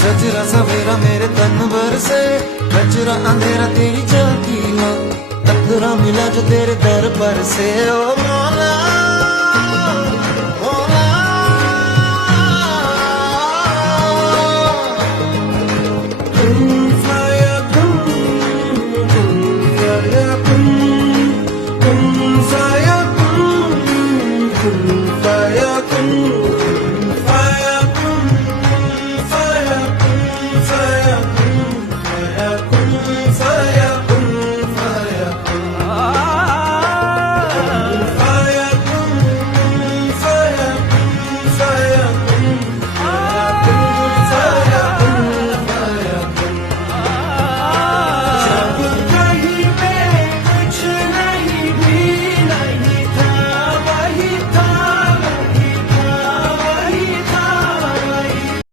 सजरा सवेरा मेरे तन भर से, कचरा अंधेरा तेरी चलती हो, पत्थरा मिला जो तेरे दर पर से। ओ मौला